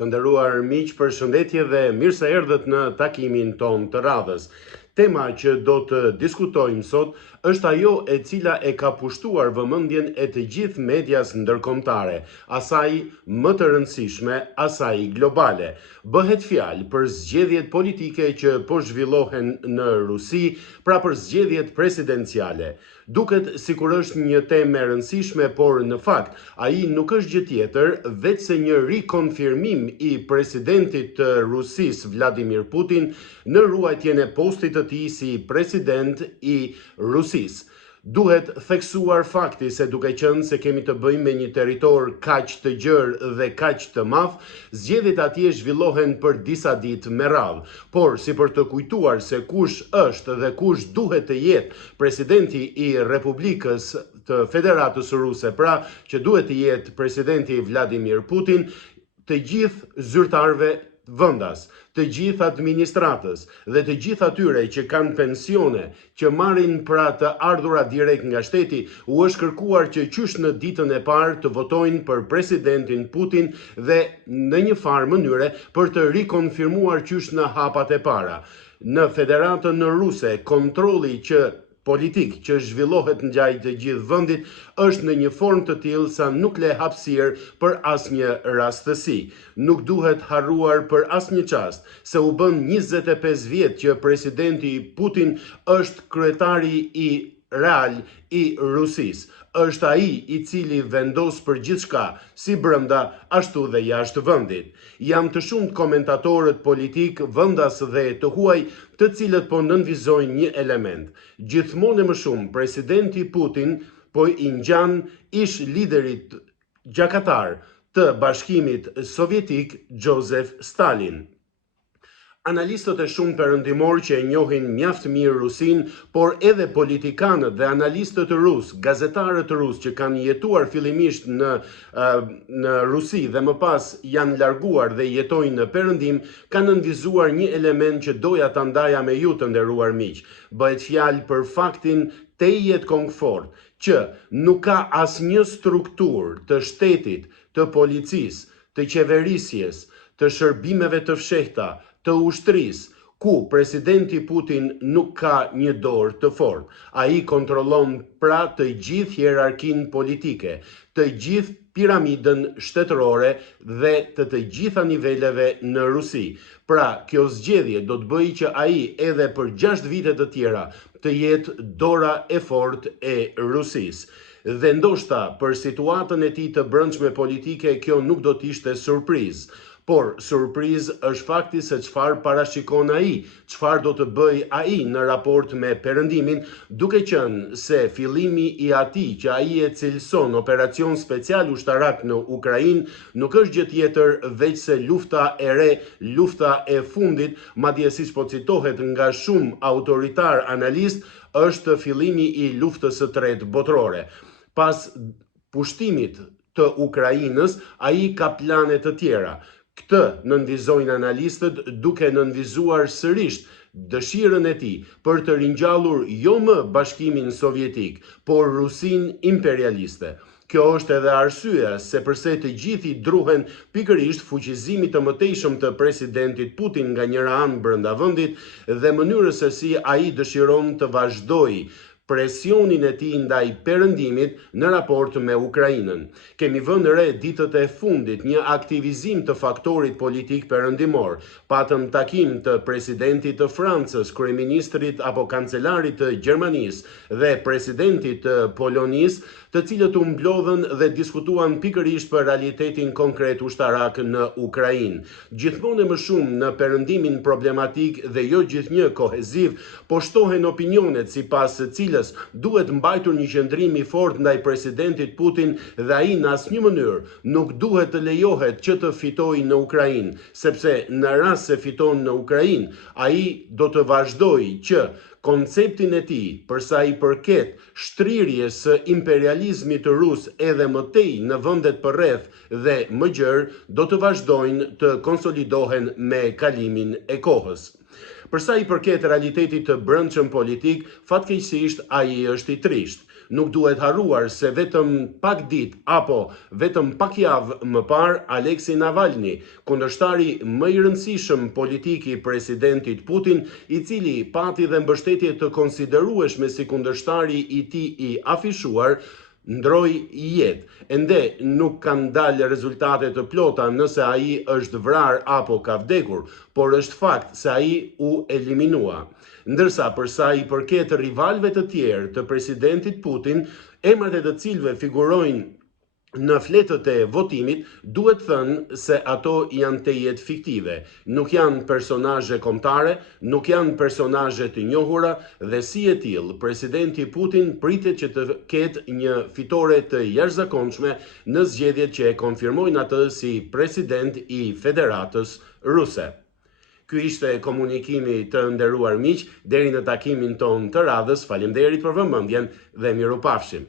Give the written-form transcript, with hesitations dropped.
Të nderuar miq, përshëndetje dhe mirë se erdhët në takimin ton të radhës. Tema që do të diskutojmë sot është ajo e cila e ka pushtuar vëmendjen e të gjithë medias ndërkombëtare, asaj më të rëndësishme, asaj globale. Bëhet fjalë për zgjedhjet politike që po zhvillohen në Rusi, pra për zgjedhjet presidenciale. Duket sikur është një temë e rëndësishme, por në fakt ai nuk është gjë tjetër veç se një rikonfirmim i presidentit të Rusisë Vladimir Putin në ruajtjen e postit të tij si president i Rusisë. Duhet theksuar fakti se duke qenë se kemi të bëjmë me një territor kaq të gjerë dhe kaq të madh, zgjedhjet atje zhvillohen për disa ditë me radhë. Por si për të kujtuar se kush është dhe kush duhet të jetë presidenti i Republikës të Federatës Ruse, pra që duhet të jetë presidenti Vladimir Putin, të gjithë zyrtarëve vendas, të gjithë administratës dhe të gjithë atyre që kanë pensione, që marrin pra të ardhurat direkt nga shteti, u është kërkuar që qysh në ditën e parë të votojnë për presidentin Putin dhe në një farë mënyre për të rikonfirmuar qysh në hapat e para. Në Federatën Ruse, kontrolli politik që zhvillohet ndaj të gjithë vendit është në një formë të tillë sa nuk le hapësirë për asnjë rastësi. Nuk duhet harruar për asnjë çast se u bën 25 vjet që presidenti Putin është kryetari i real i Rusisë. Është ai i cili vendos për gjithçka, si brenda ashtu dhe jashtë vendit. Jam të shumt komentatorët politik, vendas dhe të huaj, të cilët po nënvizojnë një element. Gjithmonë e më shumë presidenti Putin po i ngjan ish liderit gjakatar të Bashkimit Sovjetik Joseph Stalin. Analistët e shumë perëndimor që e njohin mjaft mirë Rusin, por edhe politikanët dhe analistët rus, gazetarët rus që kanë jetuar fillimisht në Rusi dhe më pas janë larguar dhe jetojnë në perëndim, kanë nënvizuar një element që doja ta ndaja me ju, të nderuar miq. Bëhet fjalë për faktin tejet konkfort që nuk ka asnjë strukturë të shtetit, të policisë, të qeverisjes, të shërbimeve të fshehta, të ushtrisë, ku presidenti Putin nuk ka një dorë të fortë. Ai kontrollon pra të gjithë hierarkinë politike, të gjithë piramidën shtetërore dhe të gjitha niveleve në Rusi. Pra, kjo zgjedhje do të bëjë që ai edhe për 6 vite të tjera të jetë dora e fortë e Rusisë. Dhe ndoshta për situatën e tij të brendshme politike kjo nuk do të ishte surprizë. Por surprizë është fakti se çfarë parashikon ai, çfarë do të bëjë ai në raport me perëndimin, duke qenë se fillimi i atij që ai e cilëson operacion special ushtarak në Ukrainë nuk është gjë tjetër veç se lufta e re, lufta e fundit, madje siç po citohet nga shumë autoritar analist, është fillimi i luftës së tretë botërore. Pas pushtimit të Ukrainës, ai ka plane të tjera. Këtë nënvizojnë analistët duke nënvizuar sërish dëshirën e tij për të ringjallur jo më Bashkimin Sovjetik, por Rusinë imperialiste. Kjo është edhe arsyeja se përse të gjithë i druhen pikërisht fuqizimit të mëtejshëm të presidentit Putin nga njëra anë brenda vendit dhe mënyrës se si ai dëshiron të vazhdojë presionin e tij ndaj perëndimit në raport me Ukrainën. Kemi vënë re ditët e fundit një aktivizim të faktorit politik perëndimor. Patëm takim të presidentit të Francës, kryeministrit apo kancelarit të Gjermanisë dhe presidentit të Polonisë, të cilët u mblodhen dhe diskutuan pikërisht për realitetin konkret ushtarak në Ukrainë. Gjithmonë më shumë në perëndimin problematik dhe jo gjithnjë koheziv, po shtohen opinionet sipas së cilës duhet mbajtur një qendrim i fortë ndaj presidentit Putin dhe ai në asnjë mënyrë nuk duhet të lejohet që të fitojë në Ukrainë, sepse në rast se fiton në Ukrainë, ai do të vazhdojë që konceptin e tij për sa i përket shtrirjes së imperializmit rus edhe më tej në vendet përreth dhe më gjerë do të vazhdojnë të konsolidohen me kalimin e kohës. Për sa i përket realitetit të brendshëm politik, fatkeqësisht ai është i trisht. Nuk duhet harruar se vetëm pak ditë apo vetëm pak javë më parë Aleksej Navalny, kundërshtari më i rëndësishëm politik i presidentit Putin, i cili pati dhe mbështetje të konsiderueshme si kundërshtari i tij i afishuar, ndroi jetë. Ende nuk kanë dalë rezultate të plota nëse ai është vrarë apo ka vdekur, por është fakt se ai u eliminua. Ndërsa për sa i përket rivalëve të tjerë të presidentit Putin, emrat e të cilëve figurojnë në fletët e votimit, duhet thënë se ato janë të jetë fiktive. Nuk janë personazhe kombëtare, nuk janë personazhe të njohura dhe si e tillë, presidenti Putin pritet që të ketë një fitore të jashtëzakonshme në zgjedhjet që e konfirmojnë atë si president i Federatës Ruse. Ky ishte komunikimi të nderuar miq, deri në takimin ton të radhës. Faleminderit për vëmendjen dhe mirupafshim.